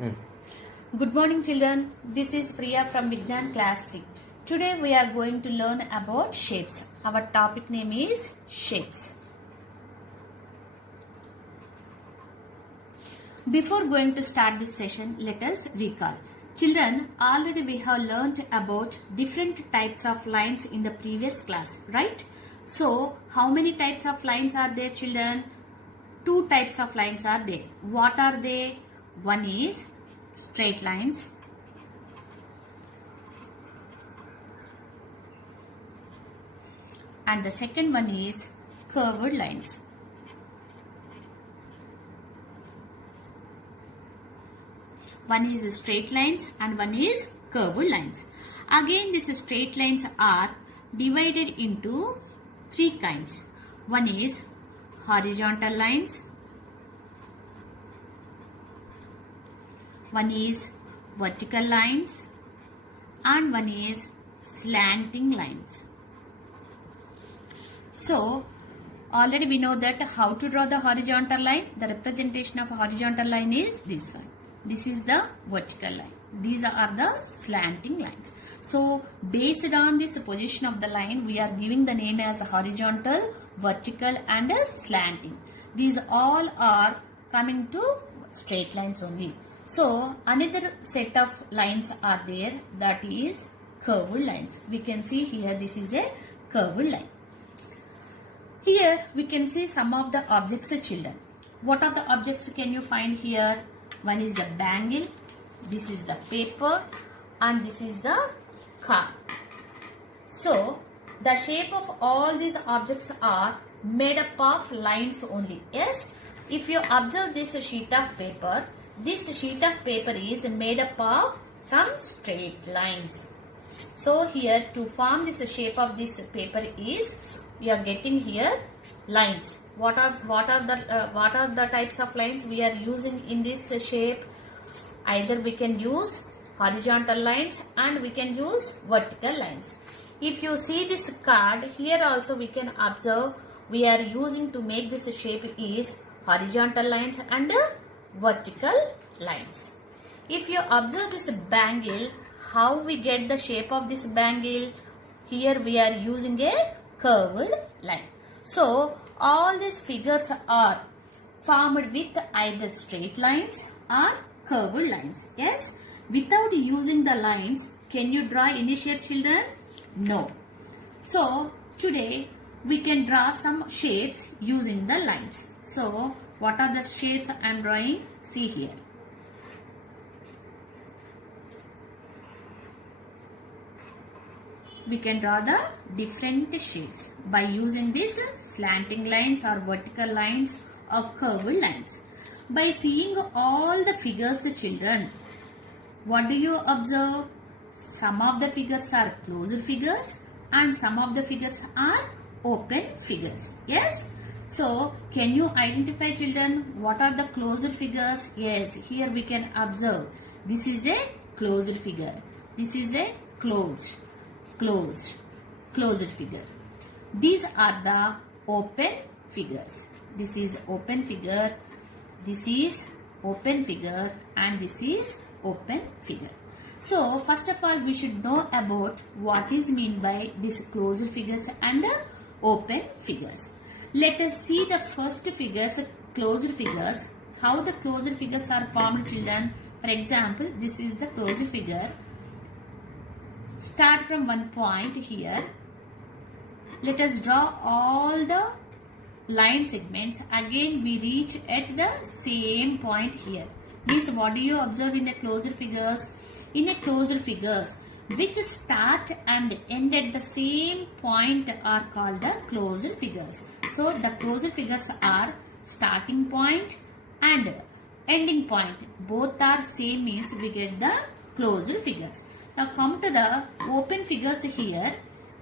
Mm. Good morning children, this is Priya from Vignan class 3. Today we are going to learn about shapes. Our topic name is shapes. Before going to start this session, let us recall. Children, already we have learned about different types of lines in the previous class, right? So, how many types of lines are there children? Two types of lines are there. What are they? One is straight lines and the second one is curved lines. One is straight lines and one is curved lines. Again, these straight lines are divided into three kinds. One is horizontal lines, one is vertical lines, and one is slanting lines. So, already we know that how to draw the horizontal line. The representation of a horizontal line is this one. This is the vertical line. These are the slanting lines. So, based on this position of the line, we are giving the name as horizontal, vertical and slanting. These all are coming to straight lines only. So, another set of lines are there, that is curved lines. We can see here this is a curved line. Here we can see some of the objects, children. What are the objects can you find here? One is the bangle, this is the paper and this is the card. So, the shape of all these objects are made up of lines only. Yes, if you observe this sheet of paper, this sheet of paper is made up of some straight lines. So here to form this shape of this paper is we are getting here lines. What are the types of lines we are using in this shape? Either we can use horizontal lines and we can use vertical lines. If you see this card, here also we can observe we are using to make this shape is horizontal lines and vertical lines. If you observe this bangle, how we get the shape of this bangle? Here we are using a curved line. So, all these figures are formed with either straight lines or curved lines. Yes, without using the lines, can you draw any shape, children? No. So, today we can draw some shapes using the lines. So, what are the shapes I am drawing? See here. We can draw the different shapes by using these slanting lines or vertical lines or curved lines. By seeing all the figures, children, what do you observe? Some of the figures are closed figures and some of the figures are open figures. Yes? So, can you identify, children, what are the closed figures? Yes, here we can observe. This is a closed figure. This is a closed figure. These are the open figures. This is open figure. This is open figure and this is open figure. So, first of all, we should know about what is meant by these closed figures and open figures. Let us see the first figures, closed figures. How the closed figures are formed, children. For example, this is the closed figure. Start from one point here. Let us draw all the line segments. Again, we reach at the same point here. Means what do you observe in the closed figures? In a closed figures, which start and end at the same point are called the closed figures. So, the closed figures are starting point and ending point. Both are same, means we get the closed figures. Now, come to the open figures here.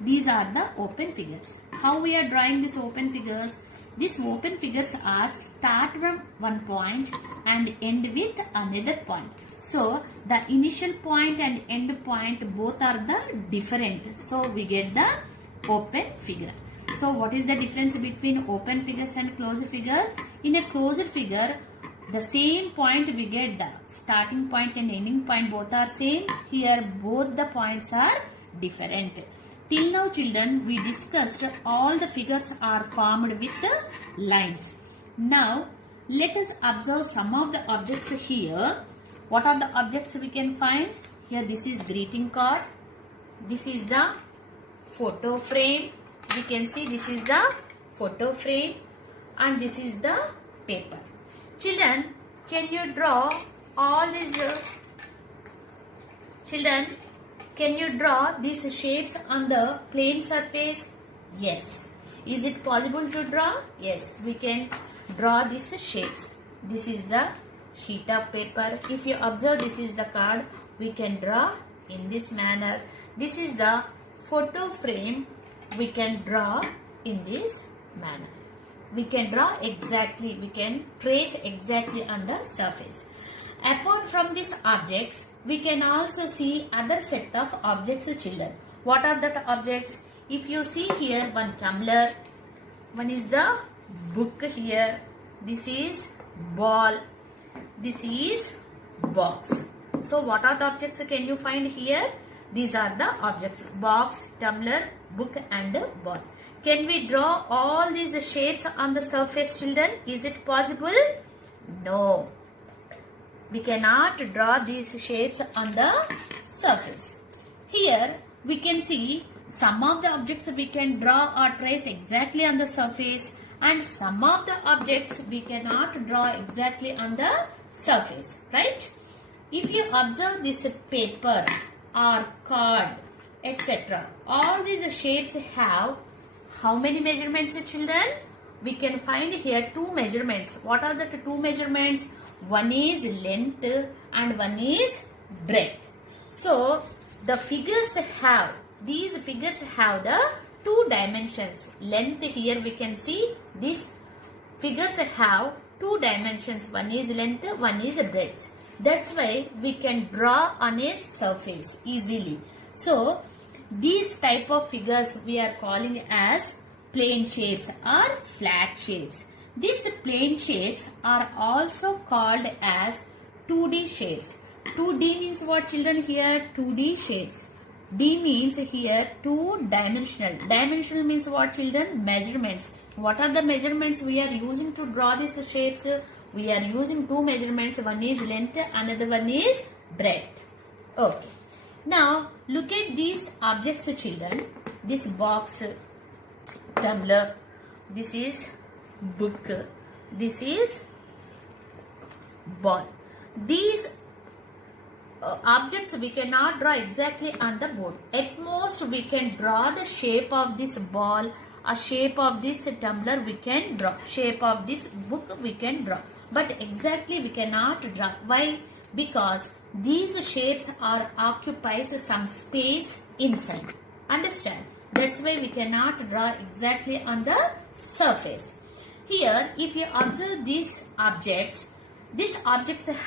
These are the open figures. How we are drawing these open figures? These open figures are start from one point and end with another point. So, the initial point and end point both are the different. So, we get the open figure. So, what is the difference between open figures and closed figure? In a closed figure, the same point we get, the starting point and ending point both are same. Here both the points are different. Till now children, we discussed all the figures are formed with the lines. Now let us observe some of the objects here. What are the objects we can find? Here this is greeting card. This is the photo frame. We can see this is the photo frame and this is the paper. Children, can you draw all these children, can you draw these shapes on the plane surface? Yes. Is it possible to draw? Yes, we can draw these shapes. This is the sheet of paper. If you observe, this is the card. We can draw in this manner. This is the photo frame. We can draw in this manner. We can draw exactly, we can trace exactly on the surface. Apart from these objects, we can also see other set of objects, children. What are the objects? If you see here, one tumbler, one is the book here, this is ball, this is box. So what are the objects can you find here? These are the objects: box, tumbler, book and ball. Can we draw all these shapes on the surface, children? Is it possible? No. We cannot draw these shapes on the surface. Here we can see some of the objects we can draw or trace exactly on the surface, and some of the objects we cannot draw exactly on the surface, right? If you observe this paper or card, etc., all these shapes have how many measurements, children? We can find here two measurements. What are the two measurements? One is length and one is breadth. So the figures have, these figures have the two dimensions. Length, here we can see these figures have two dimensions. One is length, one is breadth. That's why we can draw on a surface easily. So these type of figures we are calling as plane shapes or flat shapes. These plane shapes are also called as 2D shapes. 2D means what, children? Here 2D shapes. D means here two-dimensional. Dimensional means what, children? Measurements. What are the measurements we are using to draw these shapes? We are using two measurements. One is length, another one is breadth. Okay. Now look at these objects, children. This box, tumbler, this is book, this is ball. These objects we cannot draw exactly on the board. At most we can draw the shape of this ball, a shape of this tumbler we can draw, shape of this book we can draw, but exactly we cannot draw. Why? Because these shapes are occupies some space inside. Understand? That's why we cannot draw exactly on the surface. Here if you observe these objects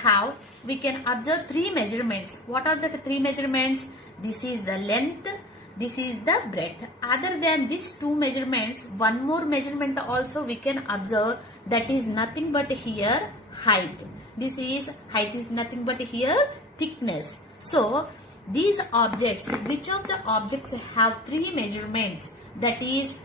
have, we can observe three measurements. What are the three measurements? This is the length, this is the breadth. Other than these two measurements, one more measurement also we can observe, that is nothing but here height. This is height is nothing but here thickness. So these objects, which of the objects have three measurements, that is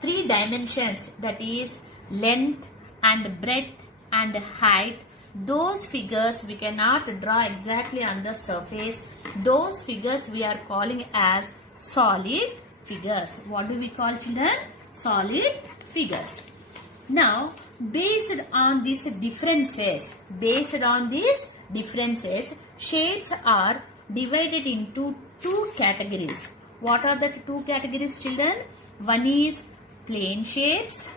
three dimensions, that is length and breadth and height, those figures we cannot draw exactly on the surface. Those figures we are calling as solid figures. What do we call, children? Solid figures. Now based on these differences, shapes are divided into two categories. What are the two categories, children? One is plane shapes,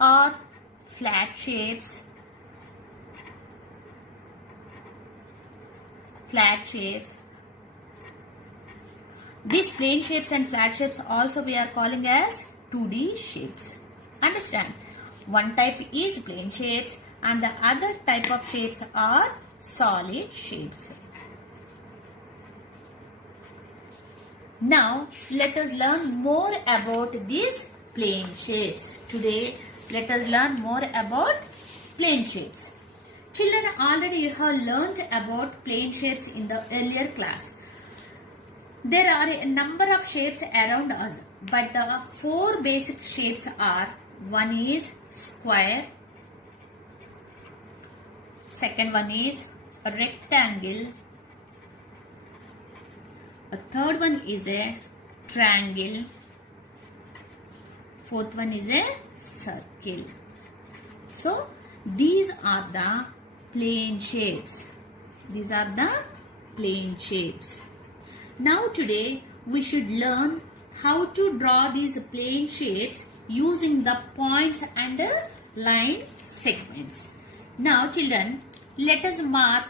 or flat shapes. These plane shapes and flat shapes also we are calling as 2D shapes. Understand? One type is plane shapes and the other type of shapes are solid shapes. Now let us learn more about these plane shapes. Today let us learn more about plane shapes. Children, already you have learned about plane shapes in the earlier class. There are a number of shapes around us, but the four basic shapes are: one is square, second one is a rectangle, a third one is a triangle, fourth one is a circle. So these are the plane shapes. These are the plane shapes. Now today we should learn how to draw these plane shapes using the points and line segments. Now children, let us mark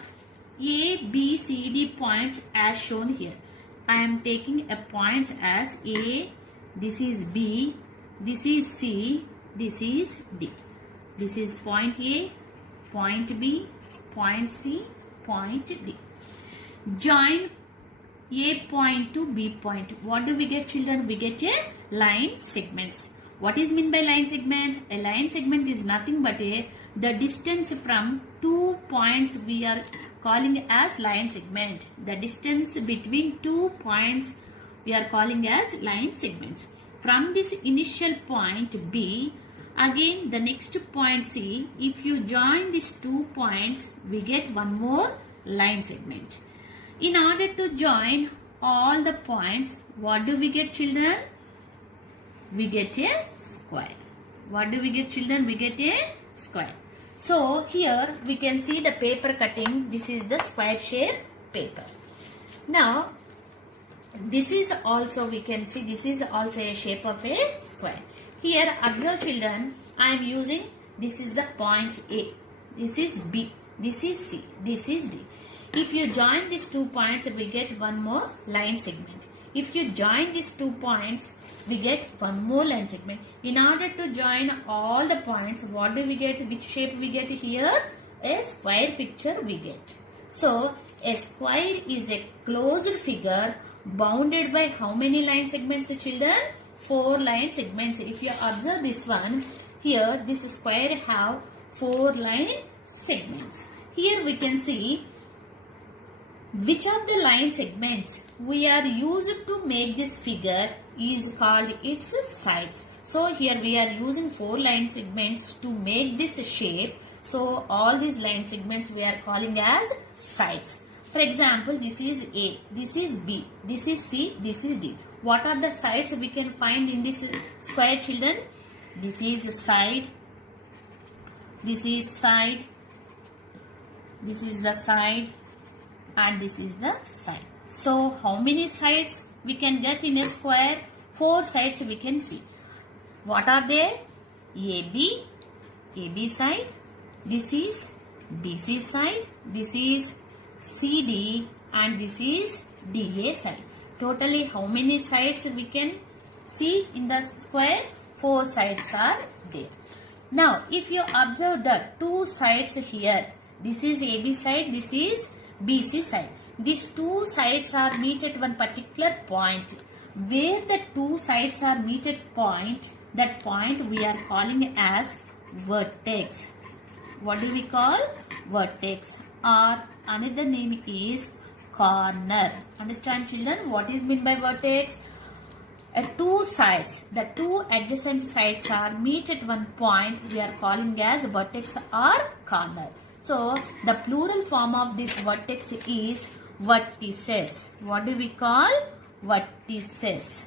A, B, C, D points as shown here. I am taking a points as A, this is B, this is C, this is D. This is point A, point B, point C, point D. Join A point to B point. What do we get, children? We get a line segments. What is meant by line segment? A line segment is nothing but the distance from 2 points we are calling as line segment. The distance between 2 points we are calling as line segments. From this initial point B, again the next point C, if you join these 2 points, we get one more line segment. In order to join all the points, what do we get, children? We get a square. What do we get, children? We get a square. So here we can see the paper cutting. This is the square shape paper. Now this is also, we can see this is also a shape of a square. Here observe, children, I am using, this is the point A, this is B, this is C, this is D. If you join these 2 points, we get one more line segment. If you join these 2 points, we get one more line segment. In order to join all the points, what do we get? Which shape we get here? A square picture we get. So a square is a closed figure bounded by how many line segments, children? 4 line segments. If you observe this one, here this square have 4 line segments. Here we can see which of the line segments we are used to make this figure is called its sides. So here we are using 4 line segments to make this shape. So all these line segments we are calling as sides. For example, this is A, this is B, this is C, this is D. What are the sides we can find in this square, children? This is side, this is side, this is the side, and this is the side. So how many sides we can get in a square? 4 sides we can see. What are they? AB side, this is BC side, this is CD, and this is DA side. Totally how many sides we can see in the square? 4 sides are there. Now if you observe the 2 sides here, this is AB side, this is BC side. These 2 sides are meet at one particular point. Where the 2 sides are meet at point, that point we are calling as vertex. What do we call? Vertex, or another name is corner. Understand, children, what is meant by vertex? 2 sides, the 2 adjacent sides are meet at one point, we are calling as vertex or corner. So the plural form of this vertex is vertices. What do we call? Vertices.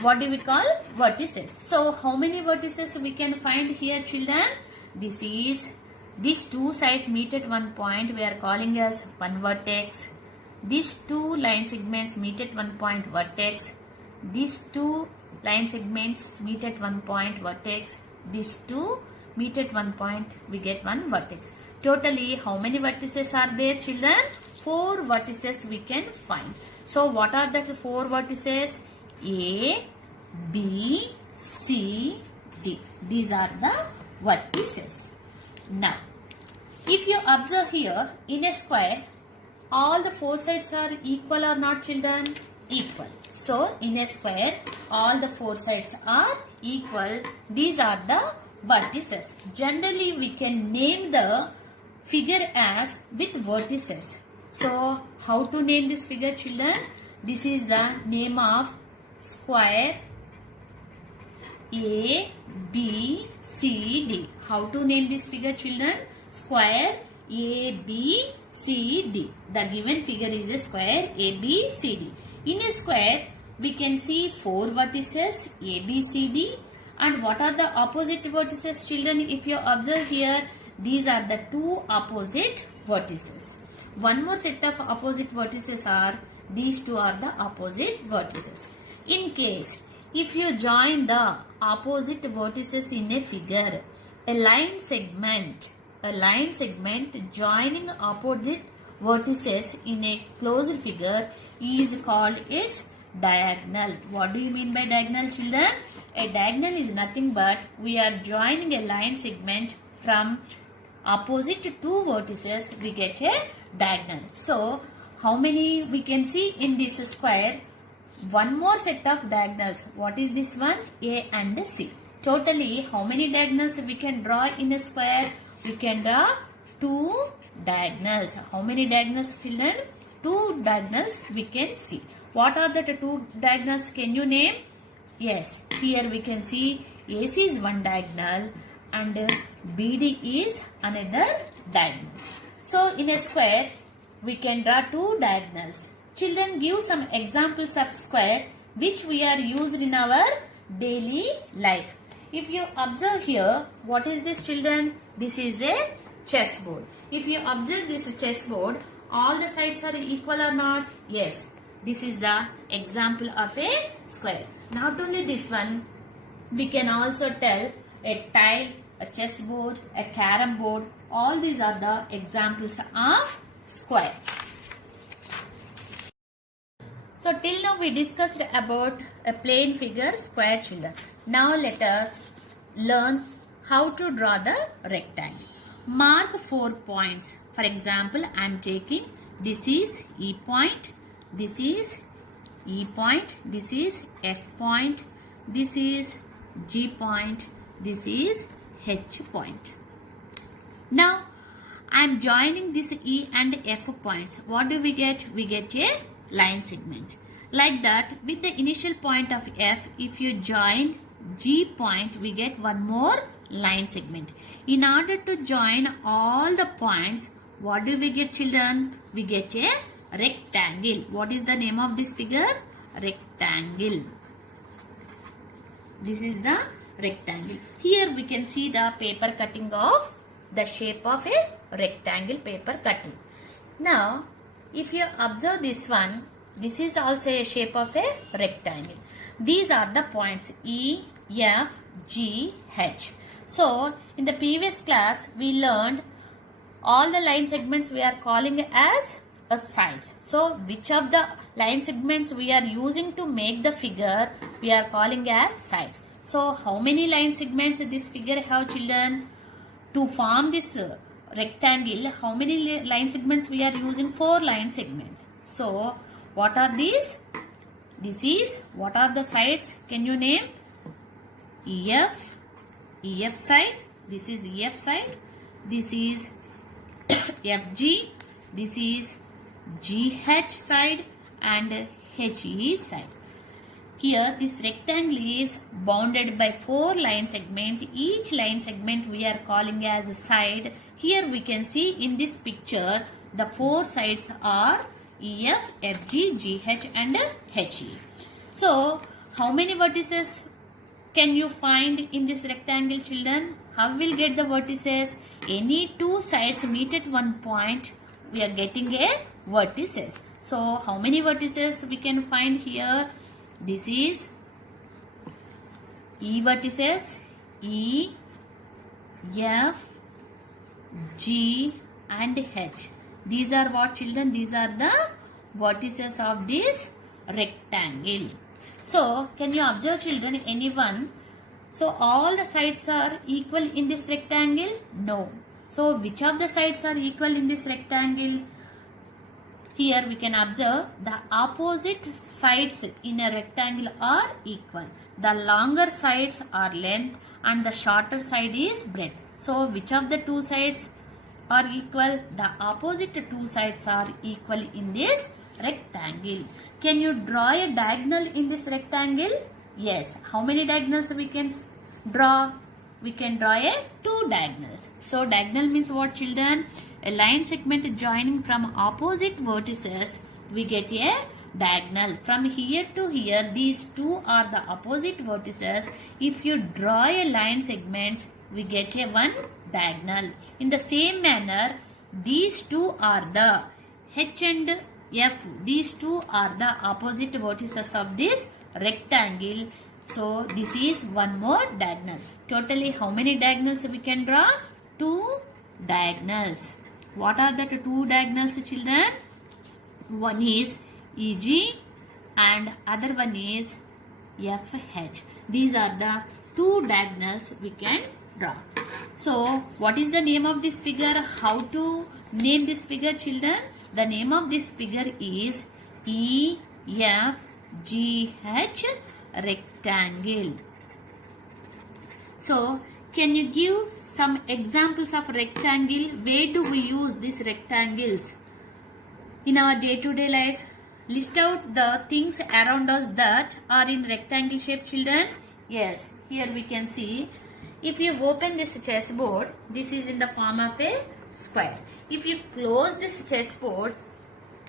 What do we call? Vertices. So how many vertices we can find here, children? This is, these 2 sides meet at one point, we are calling as one vertex. These 2 line segments meet at one point, vertex. These 2 line segments meet at one point, vertex. These 2 meet at one point, we get one vertex. Totally how many vertices are there, children? 4 vertices we can find. So what are the 4 vertices? A, B, C, D. These are the vertices. Now if you observe here in a square, all the 4 sides are equal or not, children? Equal. So in a square, all the four sides are equal. These are the vertices. Generally, we can name the figure as with vertices. So how to name this figure, children? This is the name of square A, B, C, D. How to name this figure, children? Square A, B, C, D. The given figure is a square A, B, C, D. In a square, we can see four vertices A, B, C, D. And what are the opposite vertices, children? If you observe here, these are the two opposite vertices. One more set of opposite vertices are, these two are the opposite vertices. In case, if you join the opposite vertices in a figure, a line segment joining opposite vertices in a closed figure is called its diagonal. What do you mean by diagonal, children? A diagonal is nothing but we are joining a line segment from opposite two vertices, we get a diagonal. So, how many we can see in this square? One more set of diagonals. What is this one? A and C. Totally, how many diagonals we can draw in a square? We can draw two diagonals. How many diagonals, children? Two diagonals we can see. What are the two diagonals? Can you name? Yes, here we can see AC is one diagonal and BD is another diagonal. So, in a square, we can draw two diagonals. Children, give some examples of square which we are used in our daily life. If you observe here, what is this, children? This is a chessboard. If you observe this chessboard, all the sides are equal or not? Yes. This is the example of a square. Not only this one, we can also tell a tile, a chessboard, a carom board. All these are the examples of square. So till now we discussed about a plane figure square, children. Now let us learn how to draw the rectangle. Mark 4 points. For example, I am taking this is E point, this is E point, this is F point, this is G point, this is H point. Now I am joining this E and F points. What do we get? We get a line segment. Like that, with the initial point of F, if you join G point, we get one more line segment. In order to join all the points, what do we get, children? We get a rectangle. What is the name of this figure? Rectangle. This is the rectangle. Here we can see the paper cutting of the shape of a rectangle paper cutting. Now, if you observe this one, this is also a shape of a rectangle. These are the points E, F, G, H. So, in the previous class, we learned all the line segments we are calling as a sides. So, which of the line segments we are using to make the figure, we are calling as sides. So, how many line segments this figure have, children? To form this rectangle, how many line segments we are using? 4 line segments. So, what are these? This is, what are the sides? Can you name? EF, EF side. This is EF side. This is FG. This is GH side and HE side. Here this rectangle is bounded by 4 line segments. Each line segment we are calling as a side. Here we can see in this picture the 4 sides are EF, FG, GH and HE. So how many vertices can you find in this rectangle, children? How will get the vertices? Any 2 sides meet at one point, we are getting a vertices. So how many vertices we can find here? This is E vertices, E, F, G and H. These are what, children? These are the vertices of this rectangle. So, can you observe, children, anyone? So, all the sides are equal in this rectangle? No. So, which of the sides are equal in this rectangle? Here we can observe the opposite sides in a rectangle are equal. The longer sides are length and the shorter side is breadth. So which of the two sides are equal? The opposite two sides are equal in this rectangle. Can you draw a diagonal in this rectangle? Yes. How many diagonals we can draw? We can draw a two diagonals. So diagonal means what, children? A line segment joining from opposite vertices, we get a diagonal. From here to here, these two are the opposite vertices. If you draw a line segments, we get a one diagonal. In the same manner, these two are the H and F. These two are the opposite vertices of this rectangle. So this is one more diagonal. Totally how many diagonals we can draw? Two diagonals. What are the two diagonals, children? One is EG and other one is FH. These are the two diagonals we can draw. So what is the name of this figure? How to name this figure, children? The name of this figure is EFGH rectangle. So can you give some examples of rectangle? Where do we use these rectangles in our day-to-day life? List out the things around us that are in rectangle shape, children. Yes, here we can see. If you open this chessboard, this is in the form of a square. If you close this chessboard,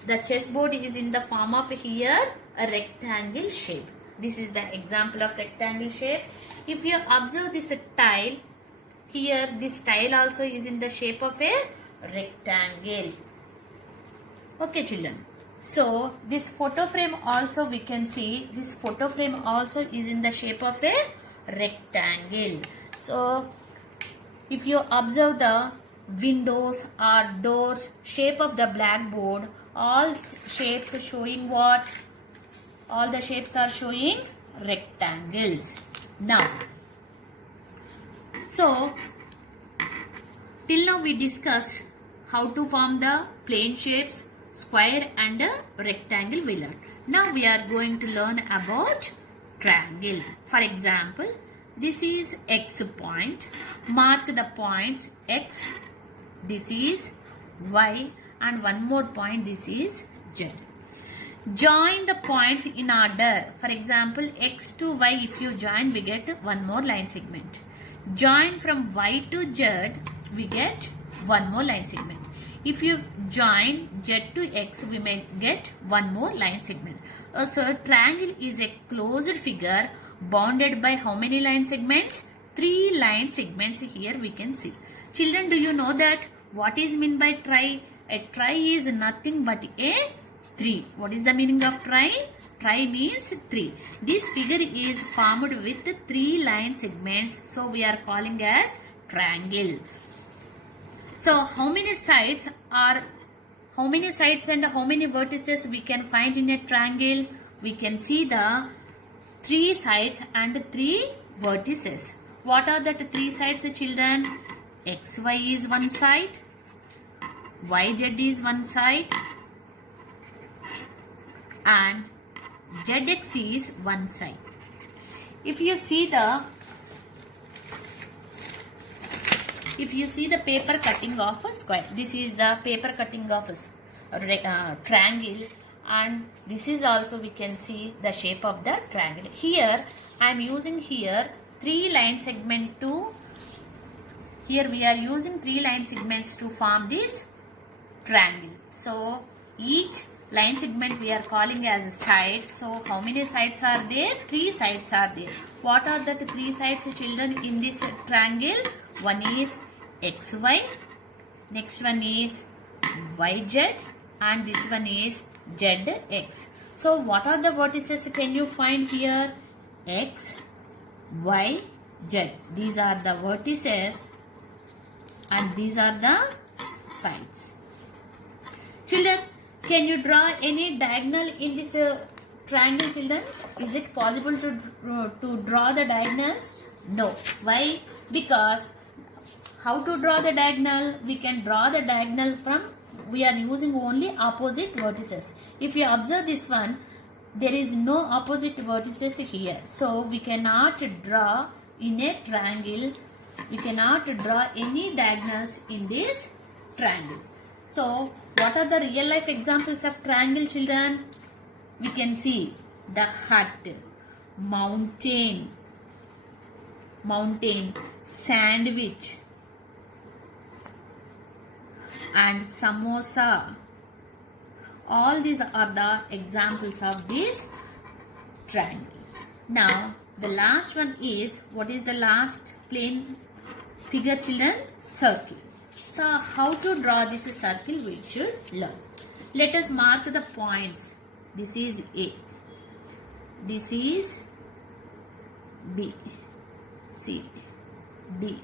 the chessboard is in the form of here a rectangle shape. This is the example of rectangle shape. If you observe this tile, here this tile also is in the shape of a rectangle. Okay, children. So this photo frame also we can see. This photo frame also is in the shape of a rectangle. So if you observe the windows or doors, shape of the blackboard, all shapes showing what? All the shapes are showing rectangles. Now, so till now we discussed how to form the plane shapes, square and rectangle we learned. Now we are going to learn about triangle. For example, this is X point. Mark the points X. This is Y and one more point, this is Z. Join the points in order. For example, X to Y, if you join, we get one more line segment. Join from Y to Z, we get one more line segment. If you join Z to X, we may get one more line segment. So, triangle is a closed figure bounded by how many line segments? 3 line segments here we can see. Children, do you know that what is meant by tri? A tri is nothing but a 3. What is the meaning of tri? Tri means 3. This figure is formed with 3 line segments. So we are calling as triangle. So how many sides and how many vertices we can find in a triangle? We can see the 3 sides and 3 vertices. What are the 3 sides, children? XY is one side, YZ is one side, and ZX is one side. If you see the paper cutting of a square, this is the paper cutting of a triangle, and this is also we can see the shape of the triangle. Here I am using here 3 line segment to. Here we are using 3 line segments to form this triangle. So each line segment we are calling as a side. So how many sides are there? 3 sides are there. What are the 3 sides, children, in this triangle? One is XY, next one is YZ, and this one is ZX. So what are the vertices can you find here? X, Y, Z. These are the vertices and these are the sides. Children, can you draw any diagonal in this triangle, children? Is it possible to draw the diagonals? No. Why? Because how to draw the diagonal? We can draw the diagonal from we are using only opposite vertices. If you observe this one, there is no opposite vertices here. So we cannot draw in a triangle. We cannot draw any diagonals in this triangle. So what are the real life examples of triangle, children? We can see the hut, mountain, sandwich, and samosa. All these are the examples of this triangle. Now the last one is, what is the last plane figure, children? Circle. So how to draw this circle we should learn. Let us mark the points. This is A, this is B, C, D,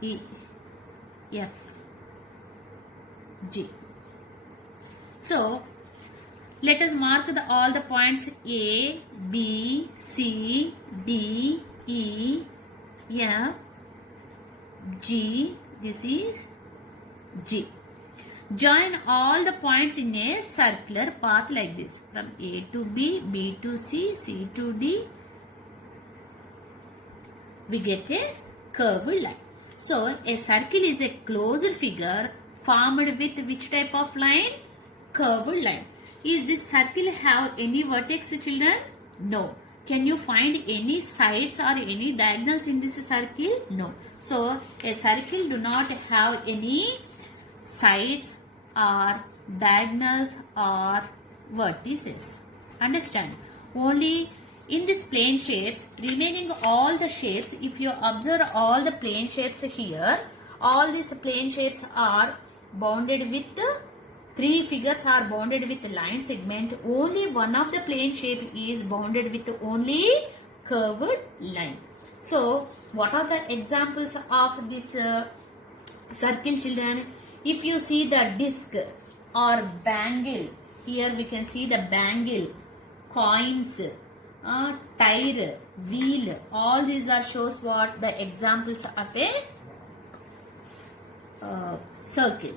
E, F, G. So let us mark all the points A, B, C, D, E, F, G. This is G. Join all the points in a circular path like this, from A to B, B to C, C to D. We get a curved line. So a circle is a closed figure formed with which type of line? Curved line. Is this circle have any vertex, children? No. Can you find any sides or any diagonals in this circle? No. So a circle do not have any sides or diagonals or vertices. Understand? Only in this plane shapes, remaining all the shapes, if you observe all the plane shapes here, all these plane shapes are bounded with, three figures are bounded with line segment. Only one of the plane shape is bounded with only curved line. So what are the examples of this circle, children? If you see the disc or bangle, here we can see the bangle, coins, tire, wheel, all these are shows what the examples of a circle.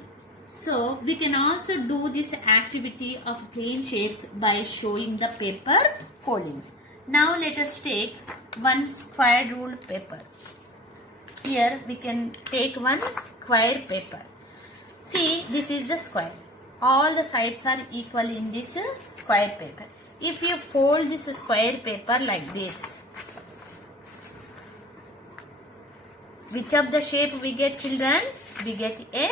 So we can also do this activity of plane shapes by showing the paper foldings. Now let us take one square ruled paper. Here we can take one square paper. See, this is the square. All the sides are equal in this square paper. If you fold this square paper like this, which of the shape we get, children? We get a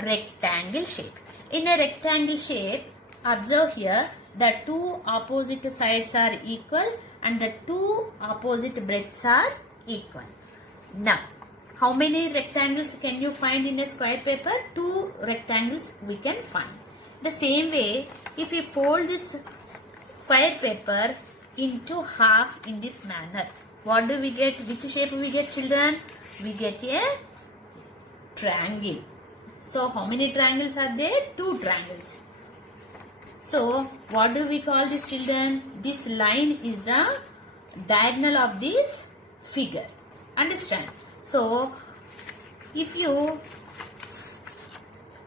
rectangle shape. In a rectangle shape, observe here, the two opposite sides are equal and the two opposite breadths are equal. Now, how many rectangles can you find in a square paper? Two rectangles we can find. The same way, if we fold this square paper into half in this manner, what do we get? Which shape we get, children? We get a triangle. So how many triangles are there? Two triangles. So what do we call this, children? This line is the diagonal of this figure. Understand? So if you,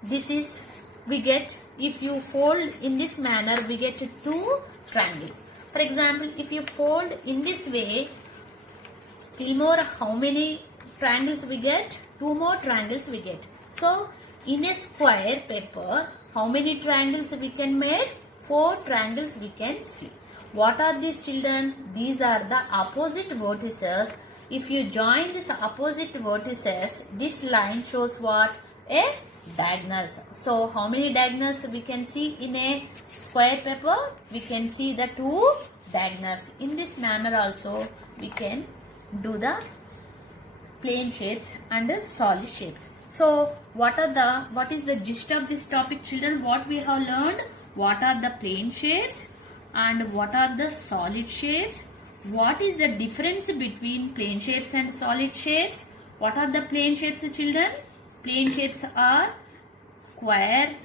this is, we get, if you fold in this manner, we get two triangles. For example, if you fold in this way, still more, how many triangles we get? Two more triangles we get. So in a square paper, how many triangles we can make? Four triangles we can see. What are these, children? These are the opposite vertices. If you join this opposite vertices, this line shows what? A diagonals. So how many diagonals we can see in a square paper? We can see the two diagonals. In this manner also we can do the plane shapes and the solid shapes. So what is the gist of this topic, children? What we have learned? What are the plane shapes and what are the solid shapes? What is the difference between plane shapes and solid shapes? What are the plane shapes, children? Plane shapes are square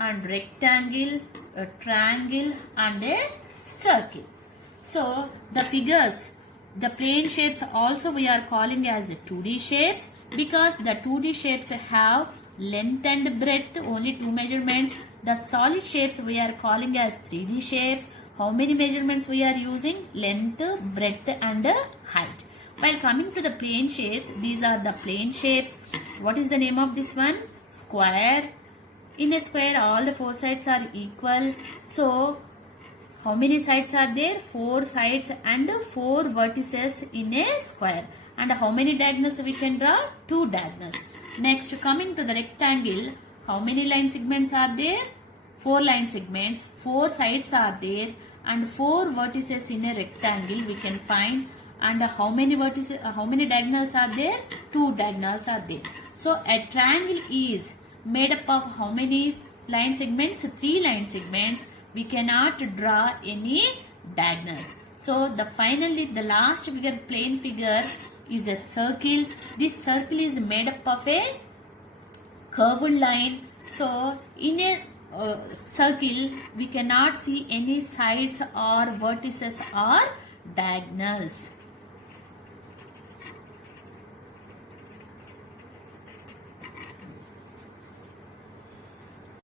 and rectangle, a triangle and a circle. So the figures, the plane shapes also we are calling as 2D shapes, because the 2D shapes have length and breadth, only 2 measurements. The solid shapes we are calling as 3D shapes. How many measurements we are using? Length, breadth and height. While coming to the plane shapes, these are the plane shapes. What is the name of this one? Square. In a square, all the 4 sides are equal. So, how many sides are there? 4 sides and 4 vertices in a square. And how many diagonals we can draw? 2 diagonals. Next, coming to the rectangle, how many line segments are there? 4 line segments. 4 sides are there and 4 vertices in a rectangle we can find. And how many vertices? How many diagonals are there? 2 diagonals are there. So a triangle is made up of how many line segments? 3 line segments. We cannot draw any diagonals. So the last figure, plane figure, is a circle. This circle is made up of a curved line. So in a circle we cannot see any sides or vertices or diagonals.